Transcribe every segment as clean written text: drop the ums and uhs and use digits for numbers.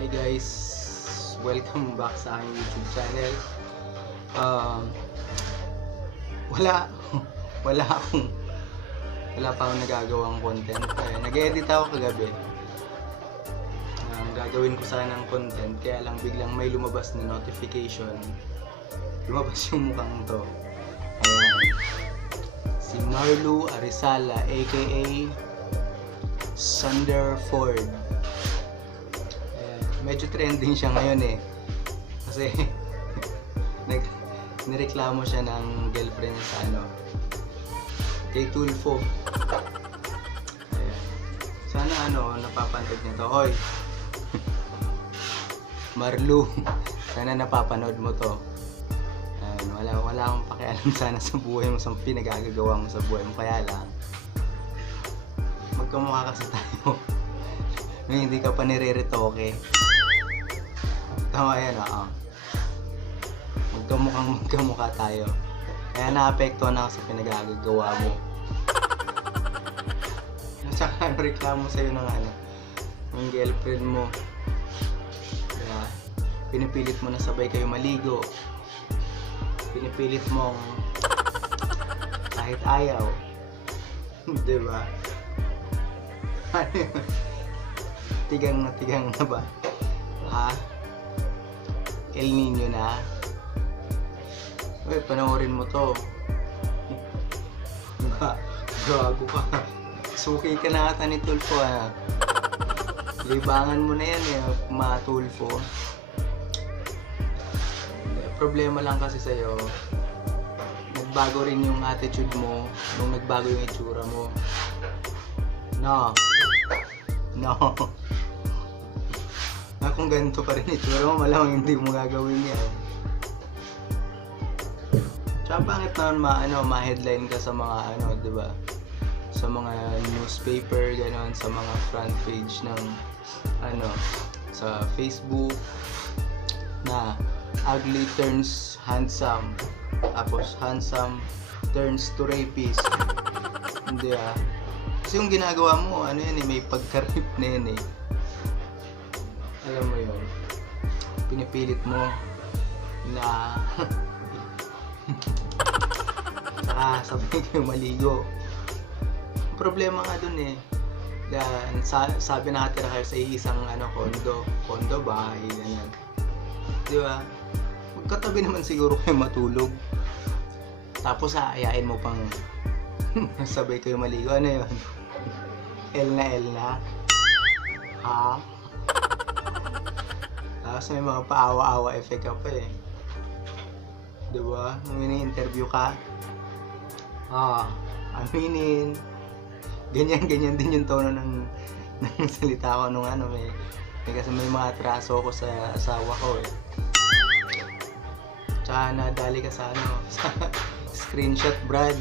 Hi guys, welcome back sa aking YouTube channel. Wala wala pa akong nagagawang content. Nag-edit ako kagabi. Gagawin ko sana ng content, kaya lang biglang may lumabas na notification. Lumabas yung mukhang to. Ayan. Si Marlu Arizala aka Sunderford. Medyo trending siya ngayon kasi nireklamo siya ng girlfriend niya sa kay Tulfo. Ayan. Sana napapanood niya to. Hoy Marlu, sana napapanood mo to. Ayan, wala akong pakialam sana sa buhay mo, sa pinagagagawa mo sa buhay mo, kaya lang magkamukha kasi tayo. Hindi ka pa nire-retoke. Tama yan, magkamukha tayo. Kaya naapektuhan ako sa pinagagagawa mo. Saka reklamo sa'yo ng girlfriend mo. Kaya pinipilit mo na sabay kayo maligo. Pinipilit mong kahit ayaw. Diba? Tigang na ba? Ha? El Nino na? Uy, panoorin mo to. Gago ka. Suki ka na ata ni Tulfo Libangan mo na yan Tulfo. Problema lang kasi sa'yo, nagbago rin yung attitude mo nung nagbago yung itsura mo. No. Kung ganito pa rin itsura mo, malamang hindi mo gagawin yan. Tsaka pangit naman ma-headline ka sa mga diba? Sa mga newspaper, ganon, sa mga front page ng sa Facebook na ugly turns handsome, tapos handsome turns to rapist. Hindi kasi yung ginagawa mo, may pagka-rape na yan Alam mo yun, pinipilit mo na saka sabay kayo maligo. Problema nga dun sabi nakatira kayo sa isang condo, bahay, ganyan. Diba? Magkatabi naman siguro kayo matulog. Tapos aayain mo pang sabay kayo maligo. Ano yun? L na? Ha? Tapos may mga paawa-awa effect ka pa Diba? Nung ini-interview ka, aminin. Ganyan din yung tono ng salita ko nung kasi may mga atraso ko sa asawa ko Tsaka nadali ka sa sa screenshot Brad.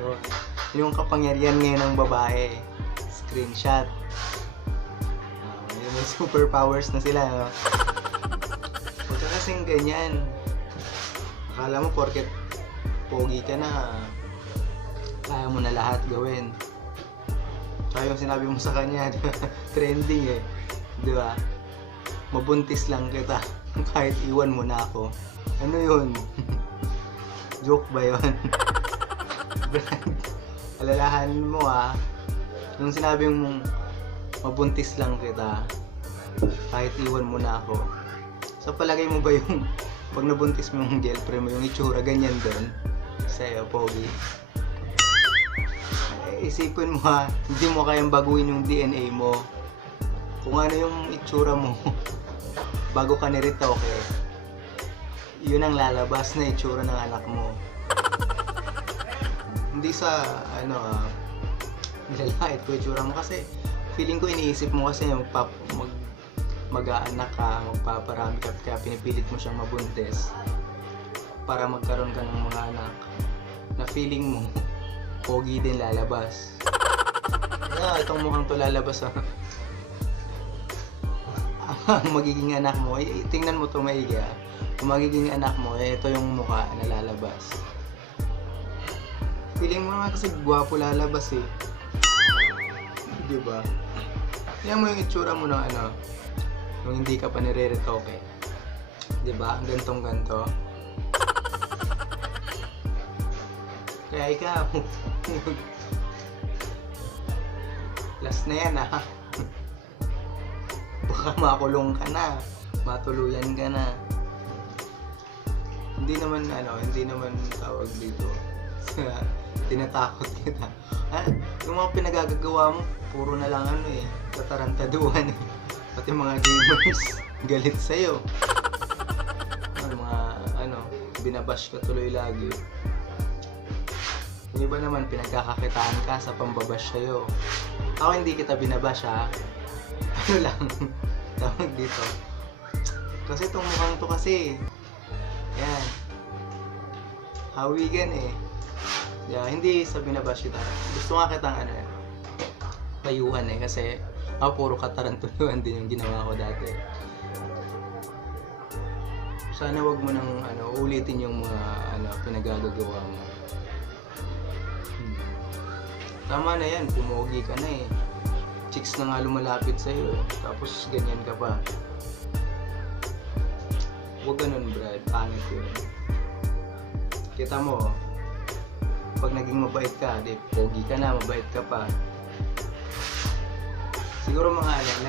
So, yung kapangyarihan ngayon ng babae, screenshot. May superpowers na sila Huwag ka kasing ganyan. Akala mo porket pogi ka na, kaya mo na lahat gawin. Tsaka yung sinabi mo sa kanya, trending diba? Mabuntis lang kita kahit iwan mo na ako. Ano yun? Joke ba yun? Alalahanin mo yung sinabi mong mabuntis lang kita kahit iwan mo na ako. So palagay mo ba yung pag nabuntis mo yung girlfriend mo, yung itsura ganyan din sa'yo, pogi? Isipin mo hindi mo kayang baguhin yung DNA mo. Kung ano yung itsura mo bago ka niretoke, yun ang lalabas na itsura ng anak mo. Hindi sa nilalait ko itsura mo, kasi feeling ko iniisip mo kasi mag-aanak ka, magpaparami ka, kaya pinipilit mo siyang mabuntis para magkaroon ka ng mga anak na feeling mo pogi din lalabas. Itong mukhang to lalabas ang magiging anak mo, tingnan mo to maigi Ang magiging anak mo, ito yung mukha na lalabas. Feeling mo nga kasi gwapo lalabas Diba? Tingnan mo yung itsura mo ng Nung hindi ka pa nire-retoke. Diba? Gantong ganto. Kaya ikaw, last na yan ha. Baka makulong ka na, matuluyan ka na. Hindi naman tawag dito. Tinatakot kita. Yung mga pinagagagawa mo, puro na lang katarantaduhan eh. Pati mga gamers, galit sa'yo. Binabash ka tuloy lagi. Yung iba naman, pinagkakakitaan ka sa pambabash sa'yo. Ako hindi kita binabash ha. Lang, tawag dito. Kasi itong mukhang to kasi, yan, hawigan eh. Hindi sa binabash kita. Gusto nga kitang payuhan eh. Kasi puro katarantuluhan din yung ginawa ko dati. Sana wag mo nang ulitin yung mga pinagagagawa mo. Tama na yan, pumogi ka na eh. Chicks na nga lumalapit sa'yo eh. Tapos ganyan ka pa. Huwag ganun Brad, pangit yun. Kita mo, pag naging mabait ka, pogi ka na, mabait ka pa. Siguro mga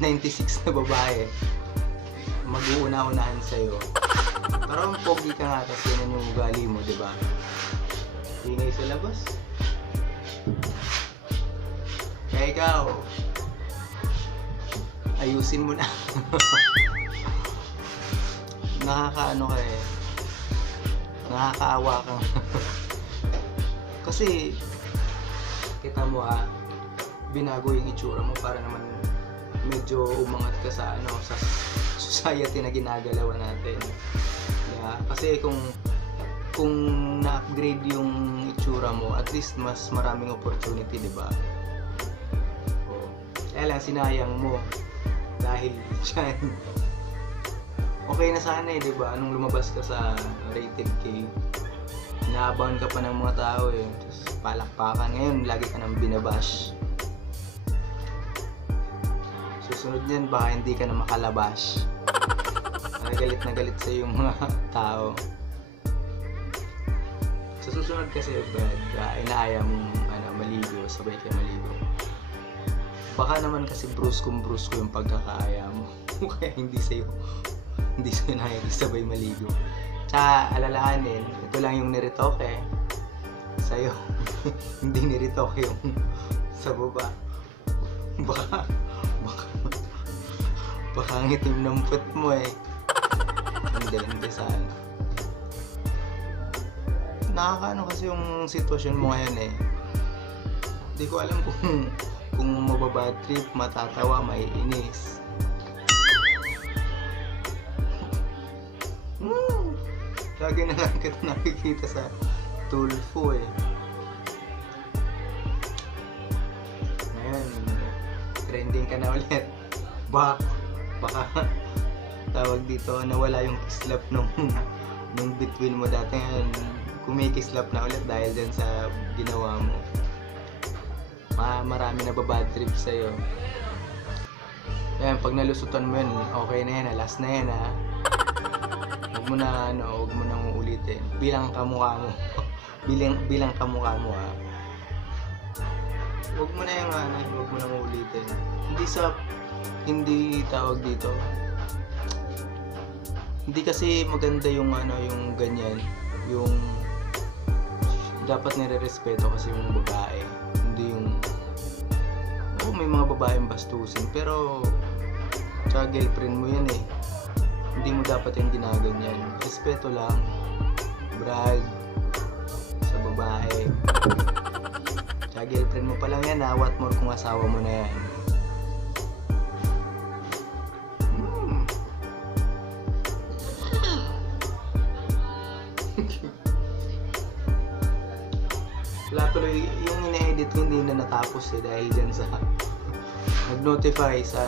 96 na babae mag-uuna-unahan sa'yo. Parang pogi ka nga, tapos yun yung ugali mo, di ba? Ingay sa labas. Kaya ikaw, ayusin mo na. Nakakaawa ka. Kasi, kita mo binago yung itsura mo para naman medyo umangat ka sa sa society na ginagalawan natin. Kasi kung na-upgrade yung itsura mo, at least mas maraming opportunity, di ba? Kaya lang sinayang mo dahil dyan. Okay na sana di ba? Nung lumabas ka sa Rated K, inaabangan ka pa ng mga tao eh. Tapos palakpakan. Ngayon, lagi ka nang binabash. Susunod niyan, baka hindi ka na makalabash. Galit na galit sa yung mga tao. Sa susunod kasi, Brad, inaaya mong maligo, sabay kayo maligo. Baka naman kasi brusko yung pagkakaaya mo. Kaya hindi sa'yo sabay maligo. Tsaka alalahanin, ito lang yung niretoke sa'yo. Hindi niretoke yung sa baba. Baka ang itim ng put mo eh. Hindi sana. Nakakaano kasi yung sitwasyon mo ngayon eh. Hindi ko alam kung mababad trip, matatawa, maiinis. Lagi na lang kita nakikita sa Tulfo eh. Ngayon, trending ka na ulit. Baka tawag dito, nawala yung kislap nung between mo dati. Ngayon, kumikislap na ulit dahil dyan sa ginawa mo. Marami na babad trip sa'yo. Ayan, pag nalusutan mo yun, okay na yan, last na yan ha. Huwag mo na uulitin. Bilang kamukha mo. bilang kamukha mo ha. Huwag mo na uulitin. Hindi tawag dito. Hindi kasi maganda yung yung ganyan. Yung dapat nire-respeto kasi yung babae. Hindi yung may mga babaeng bastusin pero tsaka girlfriend mo yan eh. Hindi mo dapat yung ginaganyan. Respeto lang. Brag sa babae. Tsaka girlfriend mo pa lang yan ha. What more kung asawa mo na yan. Wala tuloy, yung ina-edit ko hindi na natapos eh dahil dyan sa nag-notify sa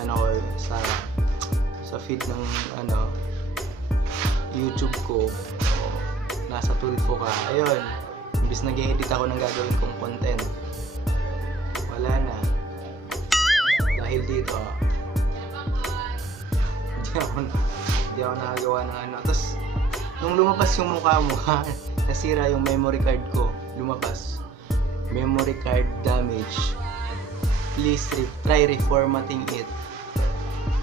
sa feed ng YouTube ko. Nasa Tulfo ka. Ayun, imbis nag-edit ako ng gagawin kong content, wala na dahil dito Hindi ako nakagawa ng ano. Tapos, nung lumabas yung mukha mo, nasira yung memory card ko. Lumabas. Memory card damage. Please try reformatting it.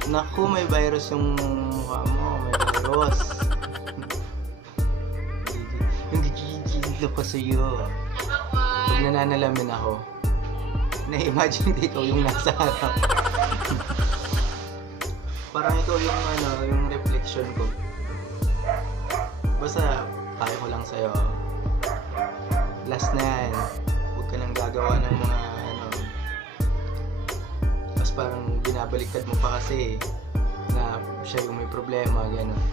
Naku, may virus yung mukha mo. May virus. Hindi gigigil ko sa'yo. Pag nananalamin ako, na-imagine ko ikaw yung nasa harap. Parang ikaw yung ano, yung reflection ko. Basta, payo ko lang sa'yo. Last na yan. Huwag ka nang gagawa ng mga ano. Tapos parang binabaliktad mo pa kasi na siya yung may problema, gano'n.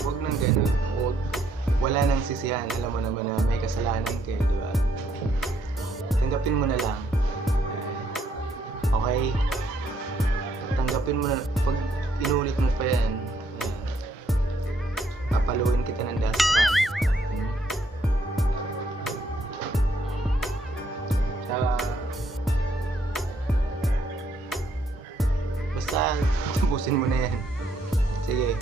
Huwag nang gano'n. Huwag. Wala nang sisihan. Alam mo naman na may kasalanan kayo, di ba? Tanggapin mo na lang. Okay? Tanggapin mo na. Pag inulit mo pa yan, papaluin kita ng dustpan. Basta, tapusin mo na yan. Sige.